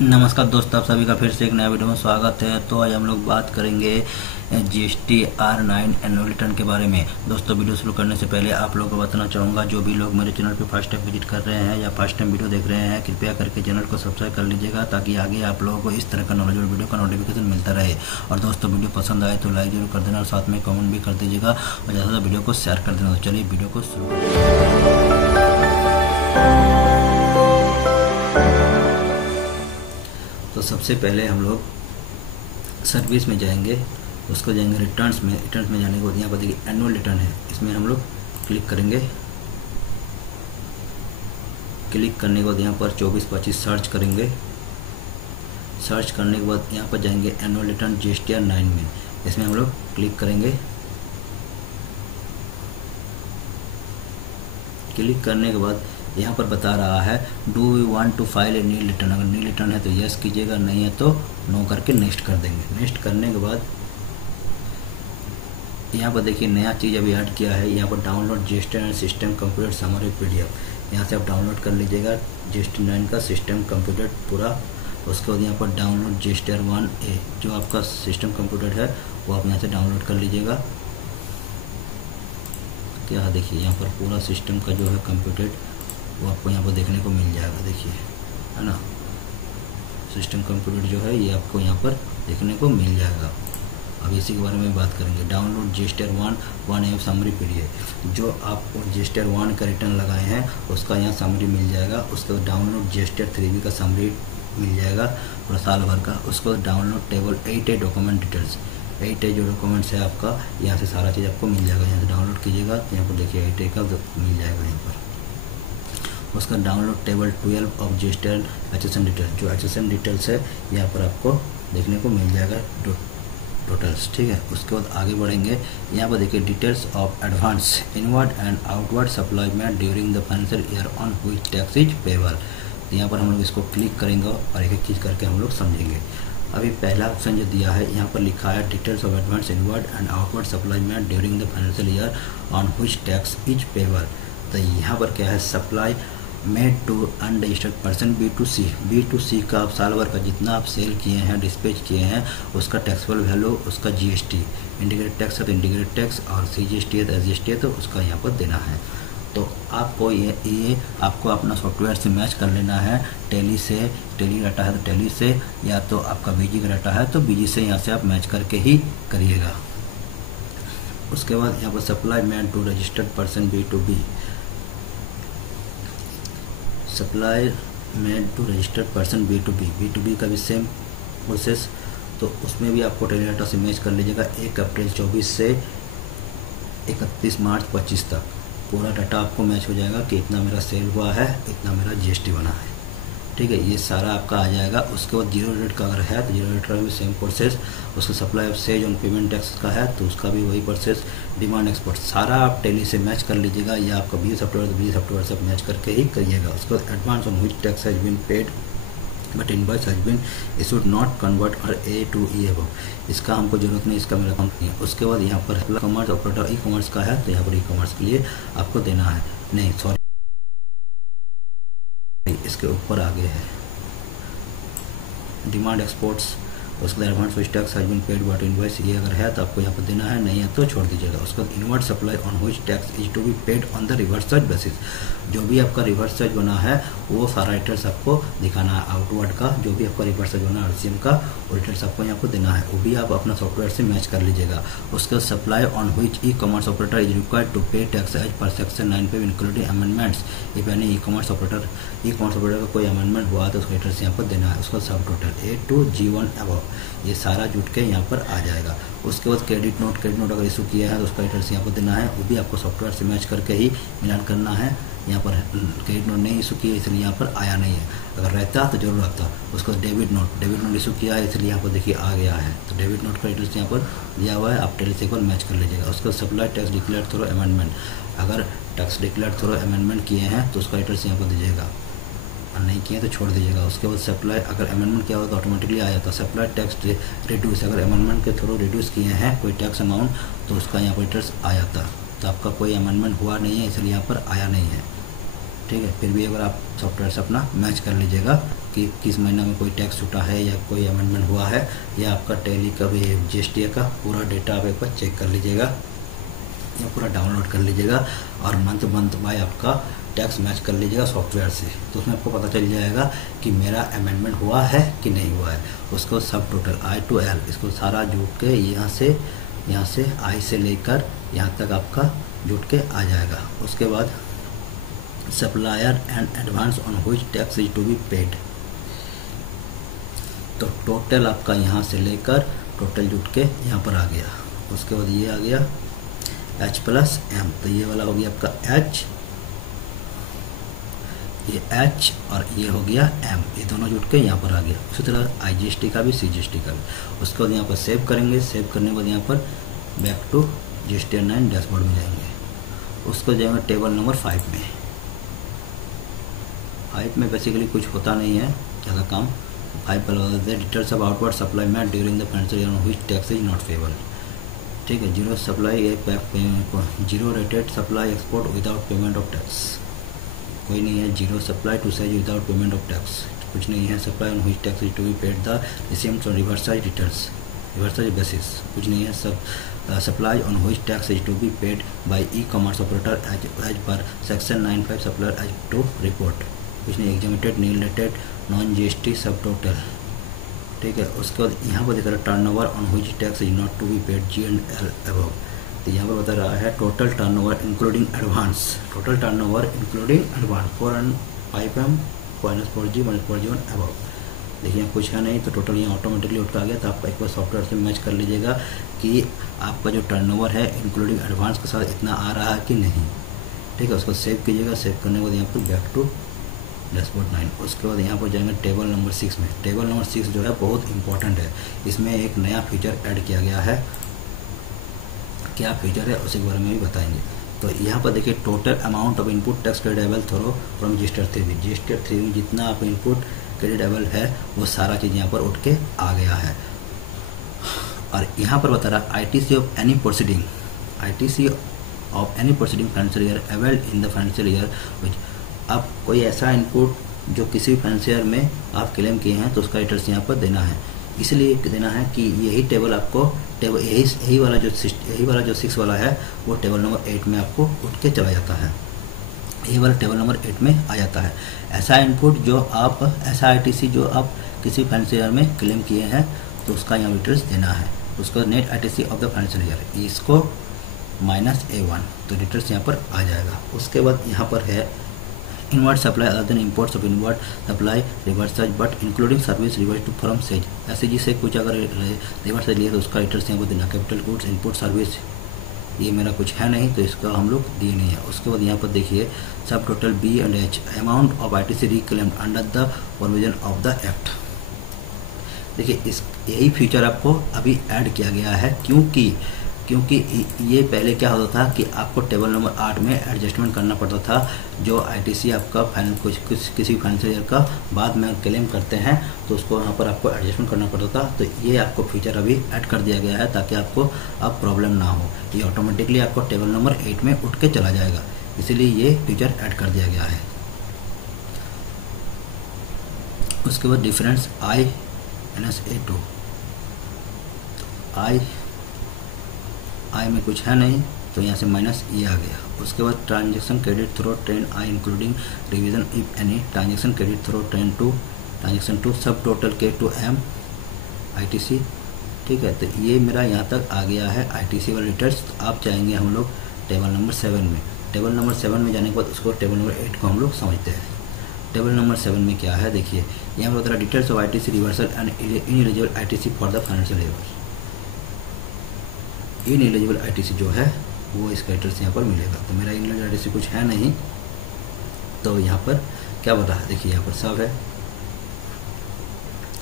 नमस्कार दोस्तों, आप सभी का फिर से एक नया वीडियो में स्वागत है। तो आज हम लोग बात करेंगे जीएसटी R9 एनुअल रिटर्न के बारे में। दोस्तों, वीडियो शुरू करने से पहले आप लोगों को बताना चाहूँगा, जो भी लोग मेरे चैनल पे फर्स्ट टाइम विजिट कर रहे हैं या फर्स्ट टाइम वीडियो देख रहे हैं, कृपया करके चैनल को सब्सक्राइब कर लीजिएगा ताकि आगे आप लोगों को इस तरह का नॉलेज वीडियो का नोटिफिकेशन मिलता रहे। और दोस्तों, वीडियो पसंद आए तो लाइक जरूर कर देना और साथ में कमेंट भी कर दीजिएगा और ज़्यादा से वीडियो को शेयर कर देना। तो चलिए वीडियो को शुरू तो सबसे पहले हम लोग सर्विस में जाएंगे, उसको जाएंगे रिटर्न्स में। रिटर्न्स में जाने के बाद यहाँ पर देखिए एनुअल रिटर्न है, इसमें हम लोग क्लिक करेंगे। क्लिक करने के बाद यहाँ पर 24-25 सर्च करेंगे। सर्च करने के बाद यहाँ पर जाएंगे एनुअल रिटर्न जीएसटी R9 में, इसमें हम लोग क्लिक करेंगे। क्लिक करने के बाद यहाँ पर बता रहा है do you want to file a new return. अगर न्यू रिटर्न है तो यस कीजिएगा, नहीं है तो नो करके नेक्स्ट कर देंगे। नेक्स्ट करने के बाद यहाँ पर देखिए नया चीज़ अभी ऐड किया है, यहाँ पर download GST and system computer summary PDF। यहाँ से आप डाउनलोड कर लीजिएगा जीएसटी 9 का सिस्टम कंप्यूटर पूरा। उसके बाद यहाँ पर डाउनलोड जीएसटी R1A, जो आपका सिस्टम कंप्यूटर है वो आप यहाँ से डाउनलोड कर लीजिएगा। क्या देखिए यहाँ पर पूरा सिस्टम का जो है कंप्यूटर वो आपको यहाँ पर देखने को मिल जाएगा, देखिए है ना। सिस्टम कंप्यूटर जो है ये आपको यहाँ पर देखने को मिल जाएगा। अब इसी के बारे में बात करेंगे। Download GST R1A summary PDF, जो आप जीएसटी R1 का रिटर्न लगाए हैं उसका यहाँ समरी मिल जाएगा। उसके बाद डाउनलोड जीएसटी R3B का समरी मिल जाएगा पूरा साल भर का। उसके बाद download table 8A document details, 8A जो डॉक्यूमेंट्स है आपका, यहाँ से सारा चीज़ आपको मिल जाएगा। यहाँ से डाउनलोड कीजिएगा तो यहाँ पर देखिए 8A का मिल जाएगा यहाँ पर। उसका download table 12 of GST HSN details, जो HSN डिटेल्स है यहाँ पर आपको देखने को मिल जाएगा टोटल्स, ठीक है। उसके बाद आगे बढ़ेंगे। यहाँ पर देखिए details of advance inward and outward supply में during the financial year on which tax is payable. तो यहाँ पर हम लोग इसको क्लिक करेंगे और एक एक चीज़ करके हम लोग समझेंगे। अभी पहला ऑप्शन जो दिया है यहाँ पर लिखा है details of advance inward and outward supply में during the financial year on which tax is payable. तो यहाँ पर क्या है, supply made to unregistered person B2C का आप साल भर का जितना आप सेल किए हैं, डिस्पैच किए हैं, उसका टैक्सेबल वैल्यू, उसका जीएसटी, इंटीग्रेटेड टैक्स है तो इंटीग्रेटेड टैक्स, और CGST है तो SGST है तो उसका यहाँ पर देना है। तो आपको ये आपको अपना सॉफ्टवेयर से मैच कर लेना है। टेली से, टेली डाटा है तो टेली से, या तो आपका बीजी का डाटा है तो बीजी से यहाँ से आप मैच करके ही करिएगा। उसके बाद यहाँ पर supply made to registered person B2B, supply made to registered person B2B का भी सेम प्रोसेस। तो उसमें भी आपको टेली डाटा से मैच कर लीजिएगा। 1 अप्रैल 24 से 31 मार्च 25 तक पूरा डाटा आपको मैच हो जाएगा कि इतना मेरा सेल हुआ है, इतना मेरा जीएसटी बना है, ठीक है। ये सारा आपका आ जाएगा। उसके बाद जीरो रेट का अगर है तो जीरो रेट का भी सेम प्रोसेस। उसका supply of says on payment tax का है तो उसका भी वही प्रोसेस। डिमांड एक्सपोर्ट सारा आप टेली से मैच कर लीजिएगा, या आपका बीजी सॉफ्टवेयर से मैच करके ही करिएगा। उसके बाद advance on which tax has been paid but invoice has been issued not convert और A to E अबव, इसका हमको जरूरत नहीं, इसका मेरा अकाउंट नहीं है। उसके बाद यहाँ पर कॉमर्स ऑपरेटर ई कॉमर्स का है तो यहाँ पर ई कॉमर्स के लिए आपको देना है, नहीं सॉरी इसके ऊपर आगे है डिमांड एक्सपोर्ट्स। उसके बाद advance which tax has been paid but invoice, ये अगर है तो आपको यहाँ पर देना है, नहीं है तो छोड़ दीजिएगा। उसके बाद inward supply on which tax is to be paid on the reverse charge basis, जो भी आपका रिवर्स चार्ज बना है वो सारा डिटेल्स आपको दिखाना है। आउटवर्ड का जो भी आपका रिवर्स चार्ज बना है RCM का, वो डिटेल्स आपको यहाँ पर देना है, वो भी आप अपना सॉफ्टवेयर से मैच कर लीजिएगा। उसके बाद supply on which e commerce operator is required to pay tax as per section 9 including amendments, if any e commerce operator का कोई अमेंडमेंट हुआ तो उसका डिटेल्स यहाँ पर देना है। उसका सब total A to G1 above, ये सारा जुट के यहाँ पर आ जाएगा। उसके बाद क्रेडिट नोट अगर इशू किया है तो उसका डिटेल्स यहाँ पर देना है, वो भी आपको सॉफ्टवेयर से मैच करके ही मिलान करना है। यहाँ पर क्रेडिट नोट नहीं इशू किया इसलिए यहाँ पर आया नहीं है, अगर रहता तो जरूर आता। उसको डेबिट नोट इशू किया है इसलिए यहाँ पर देखिए आ गया है, तो डेबिट नोट का डिटेल्स यहाँ पर दिया हुआ है, आप टेली से एक बार मैच कर लीजिएगा। उसका supply tax declare through amendment, अगर टैक्स डिक्लेयर थ्रू अमेंडमेंट किए हैं तो उसका डिटेल्स यहाँ पर दीजिएगा, नहीं किए तो छोड़ दीजिएगा। उसके बाद सप्लाई अगर अमेंडमेंट किया हो तो ऑटोमेटिकली आ जाता है। सप्लाई टैक्स रिड्यूस, अगर अमेंडमेंट के थ्रू रिड्यूस किए हैं कोई टैक्स अमाउंट तो उसका यहाँ पर डिटेल्स आ जाता है। तो आपका कोई अमेंडमेंट हुआ नहीं है इसलिए यहाँ पर आया नहीं है, ठीक है। फिर भी अगर आप सॉफ्टवेयर से अपना मैच कर लीजिएगा कि किस महीना में कोई टैक्स छूटा है या कोई अमेंडमेंट हुआ है, या आपका टैली का भी GST का पूरा डेटा आप एक बार चेक कर लीजिएगा या पूरा डाउनलोड कर लीजिएगा और मंथ बाय आपका टैक्स मैच कर लीजिएगा सॉफ्टवेयर से, तो उसमें आपको पता चल जाएगा कि मेरा अमेंडमेंट हुआ है कि नहीं हुआ है। उसको सब टोटल I to L इसको सारा जुट के यहाँ से I से लेकर यहाँ तक आपका जुट के आ जाएगा। उसके बाद supplier and advance on which tax is to be paid, तो टोटल आपका यहाँ से लेकर टोटल जुट के यहाँ पर आ गया। उसके बाद ये आ गया H प्लस M, तो ये वाला हो गया आपका H, ये H और ये हो गया M, ये दोनों जुट के यहाँ पर आ गया। उसी तरह IGST का भी CGST का भी। उसके बाद यहाँ पर सेव करेंगे, सेव करने के बाद यहाँ पर बैक टू GST 9 डैशबोर्ड में जाएंगे। उसको जाएंगे टेबल नंबर 5 में। 5 में बेसिकली कुछ होता नहीं है ज़्यादा काम। 5 पर details of outward supply made during the financial year on which tax is not payable, ठीक है। Zero supply zero rated supply export without payment of tax, कोई नहीं है। Zero supply to size without payment of tax, कुछ नहीं है। Supply on which tax is to be paid the received on reverse details, reverse basis, कुछ नहीं है। सब supply on which tax is to be paid by e-commerce operator as per section 95 supplier as to report, कुछ नहीं। Exempted nil rated non GST sub total, ठीक है। उसके बाद यहाँ पर दिख रहा है turnover on which tax is not to be paid G&L above, तो यहाँ पर बता रहा है total turnover including advance, total turnover including advance 4.5M -4G -4G1 above. देखिए यहाँ कुछ है नहीं, तो टोटल यहाँ ऑटोमेटिकली उठ के आ गया। तो आपका एक बार सॉफ्टवेयर से मैच कर लीजिएगा कि आपका जो टर्नओवर है इंक्लूडिंग एडवांस के साथ इतना आ रहा है कि नहीं, ठीक है। उसको सेव कीजिएगा। सेव करने के बाद यहाँ पर बैक टू डैशबोर्ड 9। उसके बाद यहाँ पर जाएंगे टेबल नंबर 6 में। टेबल नंबर 6 जो है बहुत इंपॉर्टेंट है, इसमें एक नया फीचर ऐड किया गया है। क्या फीचर है उसी के बारे में भी बताएंगे। तो यहाँ पर देखिए total amount of input tax creditable through from register 3 में, रजिस्टर 3 में जितना आप इनपुट क्रेडिटेबल है वो सारा चीज़ यहाँ पर उठ के आ गया है। और यहाँ पर बता रहा ITC of any proceeding, ITC of any proceeding financial year availed in the financial year which, अब कोई ऐसा इनपुट जो किसी भी फाइनेंशियल ईयर में आप क्लेम किए हैं तो उसका डिटेल्स यहाँ पर देना है। इसलिए देना है कि यही टेबल आपको यही वाला जो 6 वाला है वो टेबल नंबर 8 में आपको उठ के चला जाता है, यही वाला टेबल नंबर 8 में आ जाता है। ऐसा इनपुट जो आप ऐसा ITC जो आप किसी फाइनेंशियल ईयर में क्लेम किए हैं तो उसका यहाँ डिटेल्स देना है। उसको net ITC of the financial year, इसको -A1, तो डिटेल्स यहाँ पर आ जाएगा। उसके बाद यहाँ पर है inward supply other than imports of inward supply reverse charge but including service reverse to from SEZ, ऐसे जिसे कुछ अगर रिवर्स चार्ज लिए तो उसका डिटेल्स यहाँ पर देना। कैपिटल गुड्स इनपुट सर्विस ये मेरा कुछ है नहीं तो इसका हम लोग दिए नहीं है। उसके बाद यहाँ पर देखिए सब total B and H amount of ITC reclaimed under the provision of the act. देखिए इस यही फीचर आपको अभी ऐड किया गया है क्योंकि ये पहले क्या होता था कि आपको टेबल नंबर 8 में एडजस्टमेंट करना पड़ता था। जो ITC आपका किसी फाइनेंशियल ईयर का बाद में क्लेम करते हैं तो उसको यहाँ पर आपको एडजस्टमेंट करना पड़ता था। तो ये आपको फीचर अभी ऐड कर दिया गया है ताकि आपको अब प्रॉब्लम ना हो, ये ऑटोमेटिकली आपको टेबल नंबर 8 में उठ के चला जाएगा, इसीलिए ये फीचर ऐड कर दिया गया है। उसके बाद डिफरेंस I-A2, आई में कुछ है नहीं तो यहाँ से -E आ गया। उसके बाद transaction credit through Tran I including revision if any transaction credit through Tran two transaction two sub total K2M ITC, ठीक है। तो ये मेरा यहाँ तक आ गया है ITC वाले डिटेल्स। आप चाहेंगे हम लोग टेबल नंबर 7 में। टेबल नंबर 7 में जाने के बाद उसको टेबल नंबर 8 को हम लोग समझते हैं। टेबल नंबर 7 में क्या है देखिए, यहाँ पर बता रहा details of ITC reversal and ineligible ITC for the financial year. Ineligible ITC जो है वो इसका डिटेल्स यहाँ पर मिलेगा। तो मेरा इनएलिजिबल ITC कुछ है नहीं तो यहाँ पर क्या बता है देखिए, यहाँ पर सब है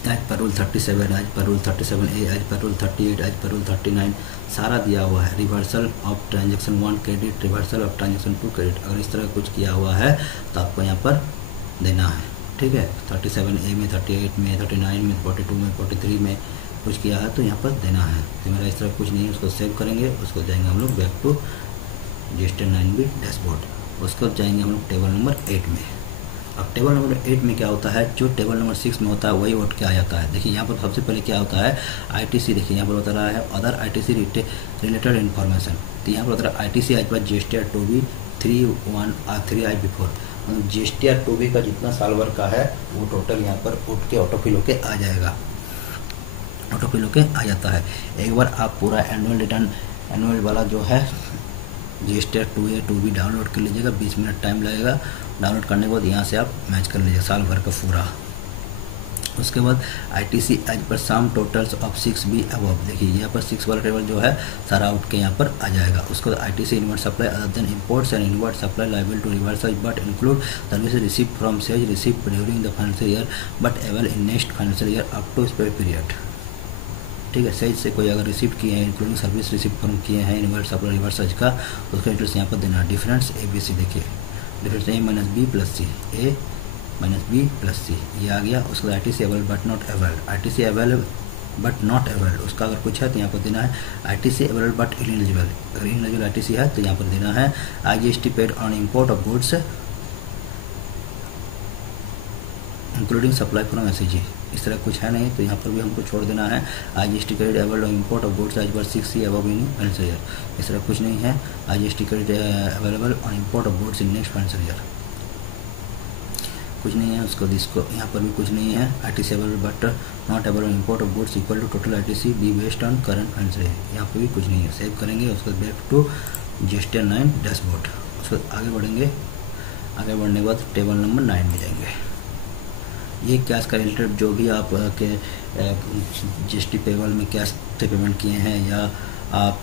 as per rule 37, as per rule 37A, as per rule 38, as per rule 39 सारा दिया हुआ है। Reversal of transaction 1 credit, reversal of transaction 2 credit, अगर इस तरह कुछ किया हुआ है तो आपको यहाँ पर देना है, ठीक है। 37A में, 38 में, 39 में, 42 में, 43 में कुछ किया है तो यहाँ पर देना है। तो मेरा इस तरह कुछ नहीं है, उसको सेव करेंगे। उसको जाएंगे हम लोग back to GST 9B dashboard. उसको जाएंगे हम लोग टेबल नंबर 8 में। अब टेबल नंबर 8 में क्या होता है, जो टेबल नंबर 6 में होता है वही उठ के आ जाता है। देखिए यहाँ पर सबसे पहले क्या होता है, आईटीसी। देखिए यहाँ पर बता रहा है अदर आईटीसी रिलेटेड इन्फॉर्मेशन। तो यहाँ पर बता रहा है आईटीसी आज पर जीएसटी आर 2B 3 बिफोर, मतलब जीएसटी आर 2B का जितना साल भर का है वो टोटल यहाँ पर उठ के ऑटोफिल होके आ जाएगा, ऑटोफिल होके आ जाता है। एक बार आप पूरा एनुअल रिटर्न, एनुअल वाला जो है GST R 2A 2B download कर लीजिएगा, 20 मिनट टाइम लगेगा। डाउनलोड करने के बाद यहाँ से आप मैच कर लीजिए साल भर का पूरा। उसके बाद ITC as per some totals of 6B above. देखिए यहाँ पर 6 वाला टेबल जो है सारा उठ के यहाँ पर आ जाएगा। उसके बाद ITC inward supply other than imports and inward supply liable to reverse but include service receive from SEZ receive during the financial year but avail in next financial year up to स्पेड period. ठीक है, says से कोई अगर receive किए हैं including service receive from किए हैं इनवर्ट सप्लाई रिवर्स सेज का, उसका डिटेल्स यहाँ पर देना। Difference ABC। देखिए difference A minus B plus C, A minus B plus C ये आ गया। उसके बाद ITC available but not availed, ITC available but not availed उसका अगर कुछ है तो यहाँ पर देना है आईटीसी अवेलेबल बट इनएलिजिबल। अगर इनएलिजिबल आईटीसी है तो यहाँ पर देना है IGST paid on import of goods including supply from SEG। इस तरह कुछ है नहीं तो यहाँ पर भी हमको छोड़ देना है IGST credit available on import of goods as per 6C above in financial year. इस तरह कुछ नहीं है। IGST credit available on import of goods in next financial year कुछ नहीं है। उसको यहाँ पर भी कुछ नहीं है। ITC available but not available import of goods equal to total ITC be based on current financial year, यहाँ पर भी कुछ नहीं है। सेव करेंगे। उसके बाद बैक टू जीएसटी 9 डैशबोर्ड। उसके बाद आगे बढ़ेंगे। आगे बढ़ने के बाद टेबल नंबर 9 में जाएंगे। ये कैश का रिलेटेड जो भी आप के जीएसटी पेबल में कैश से पेमेंट किए हैं या आप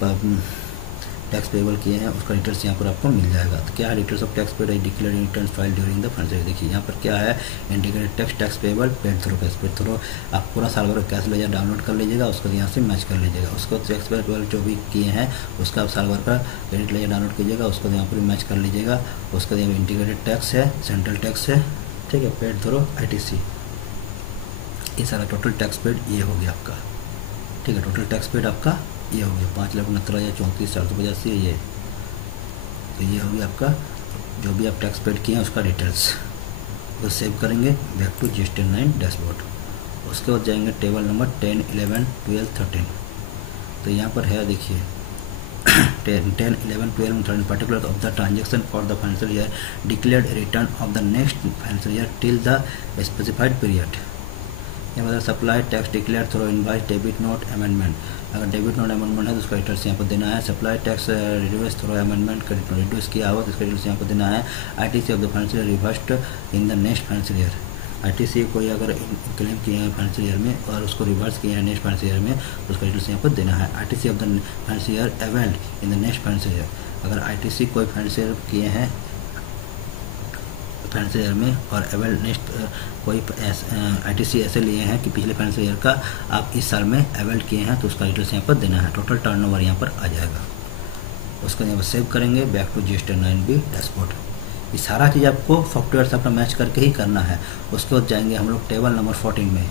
टैक्स पेबल किए हैं उसका डिटेल्स यहाँ पर आपको मिल जाएगा। तो क्या है details of tax paid declared return file during the financial. देखिए यहाँ पर क्या है integrated tax payable paid through cash paid through. आप पूरा साल भर कैश लेजर डाउनलोड कर लीजिएगा, उसको यहाँ से मैच कर लीजिएगा। उसको टैक्स पेबल जो भी किए हैं उसका आप साल भर का क्रेडिट लेजर डाउनलोड कीजिएगा, उसको यहाँ पर मैच कर लीजिएगा। उसके यहाँ इंटीग्रेटेड टैक्स है, सेंट्रल टैक्स है, ठीक है, पेड थ्रू आईटीसी। ये सारा टोटल टैक्स पेड ये हो गया आपका, ठीक है। टोटल टैक्स पेड आपका ये हो गया 5,69,34,485 ये। तो ये हो गया आपका जो भी आप टैक्स पेड किए हैं उसका डिटेल्स। तो सेव करेंगे बैक टू जीएसटी 9 डैशबोर्ड। उसके बाद जाएंगे टेबल नंबर 10, 11, 12, 13। तो यहाँ पर है देखिए 10, 11, 12 and 13 particulars of the transaction for the financial year declared return of the next financial year till the specified period। ये मतलब supply tax declare through invoice debit note amendment. अगर डेबिट नोट अमेंडमेंट है तो उसका details यहाँ पर देना है। Supply tax reduce through amendment credit note reduce किया हुआ तो उसका डिटेल्स यहाँ पर देना है। ITC of the financial year reversed in the next financial year. ITC कोई अगर क्लेम किए हैं फाइनेंशियल ईयर में और उसको रिवर्स किए हैं नेक्स्ट फाइनेंशियल ईयर में तो उसका डिटेल्स यहाँ पर देना है। ITC of the financial year availed in the next financial year. अगर आईटीसी कोई फाइनेंशियल ईयर किए हैं फाइनेंशियल ईयर में और अवेल नेक्स्ट कोई आईटीसी ऐसे लिए हैं कि पिछले फाइनेंशियल ईयर का आप इस साल में अवेल्ड किए हैं तो उसका डिटेल्स यहाँ पर देना है। टोटल टर्नओवर यहाँ पर आ जाएगा। उसको यहाँ पर सेव करेंगे back to GST 9B dashboard. ये सारा चीज़ आपको सॉफ्टवेयर से अपना मैच करके ही करना है। उसके बाद जाएंगे हम लोग टेबल नंबर 14 में।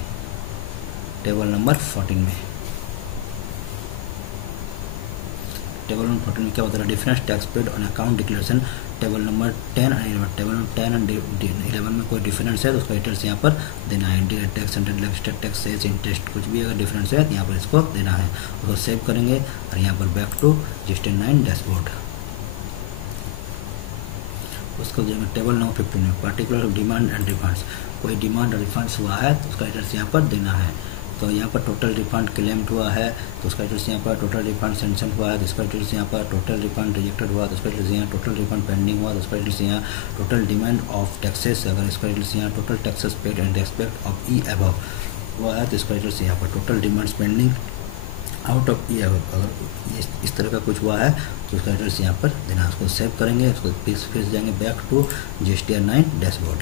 टेबल नंबर 14 में क्या होता है difference tax paid on account declaration. Table number 10 और 11, टेबल नंबर 10 और 11 में कोई डिफरेंस है तो उसका डिटेल्स यहाँ पर देना है। Integrated tax, central state tax, sales interest कुछ भी अगर डिफरेंस है तो यहाँ पर इसको देना है। उसको सेव करेंगे और यहाँ पर बैक टू जीएसटी 9 डैशबोर्ड। उसको जो टेबल नंबर 15 में पार्टिकुलर डिमांड एंड रिफंड्स। कोई डिमांड और रिफंड्स हुआ है तो उसका डिटेल्स यहाँ पर देना है। तो यहाँ पर टोटल रिफंड क्लेम्ड हुआ है तो उसका डिटेल्स यहाँ पर टोटल रिफंड सेंक्शन हुआ है तो उसका डिटेल्स यहाँ पर टोटल रिफंड रिजेक्टेड हुआ तो उसका डिटेल्स यहाँ टोटल रिफंड पेंडिंग हुआ तो उसका डिटेल्स यहाँ टोटल डिमांड ऑफ टैक्सेस। अगर इसका डिटेल्स यहाँ total taxes paid and respect of E above हुआ है तो इसका डिटेल्स यहाँ पर total demands pending out of E above. अगर इस तरह का कुछ हुआ है तो उसका डिटेल्स यहाँ पर देना है। उसको सेव करेंगे। उसको फिर जाएंगे बैक टू जीएसटी 9 डैशबोर्ड।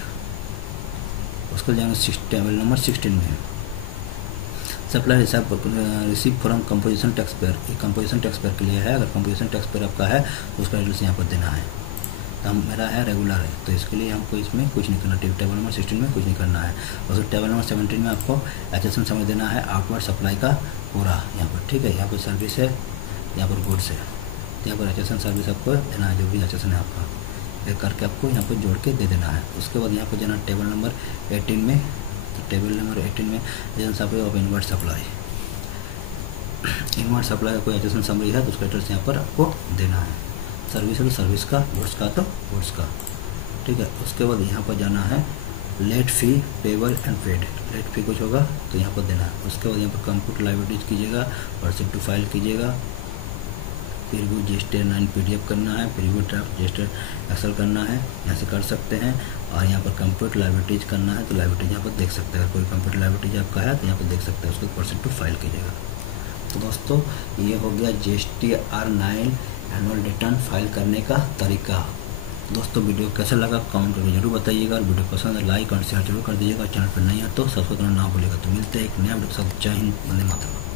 उसको जाएंगे टेबल नंबर 16 में supply receive from composition tax payer. ये कंपोजिशन टैक्स पेयर के लिए है। अगर कंपोजिशन टैक्स पेयर आपका है तो उसका डिटेल्स यहाँ पर देना है। तो हम मेरा है रेगुलर है तो इसके लिए हमको इसमें कुछ नहीं करना। टेबल नंबर 16 में कुछ नहीं करना है। और टेबल नंबर 17 में आपको एचएसएन समझ देना है आउटवर्ड सप्लाई का पूरा यहाँ पर, ठीक है। यहाँ पर सर्विस है, यहाँ पर गुड्स है, यहाँ पर एचएसएन सर्विस आपको देना है जो भी एचएसएन है आपका। एक करके आपको यहाँ पर जोड़ के दे देना है। उसके बाद यहाँ पर जाना टेबल नंबर 18 में। तो टेबल नंबर 18 में agent supply of inward supply, inward supply का कोई एजेंट समरी है तो उसका एड्रेस यहाँ पर आपको देना है। सर्विस है तो सर्विस का, गुड्स का तो गुड्स का, ठीक है। उसके बाद यहाँ पर जाना है late fee payable and paid, late fee कुछ होगा तो यहाँ पर देना है। उसके बाद यहाँ पर कंप्यूटर लाइब्रेरीज कीजिएगा, परसेंट टू फाइल कीजिएगा, प्रीव्यू GST 9 PDF करना है, प्रीव्यू ड्राफ्ट GST एक्सेल करना है, यहाँ से कर सकते हैं। और यहाँ पर कंप्यूटर लाइब्रेरीज करना है तो लाइब्रेरीज यहाँ पर देख सकते हैं, अगर कोई कंप्यूटर लाइब्रेरीज आपका है तो यहाँ पर देख सकते हैं, उसको परसेंट टू फाइल कीजिएगा। तो दोस्तों ये हो गया GSTR 9 एनुअल रिटर्न फाइल करने का तरीका। दोस्तों वीडियो कैसा लगा कमेंट करके जरूर बताइएगा, और वीडियो पसंद है लाइक और शेयर जरूर कर दीजिएगा। चैनल पर नहीं है तो सब्सक्राइब करना ना भूलिएगा। तो मिलते हैं एक नया वीडियो के साथ। जय हिंद, वंदे मातरम।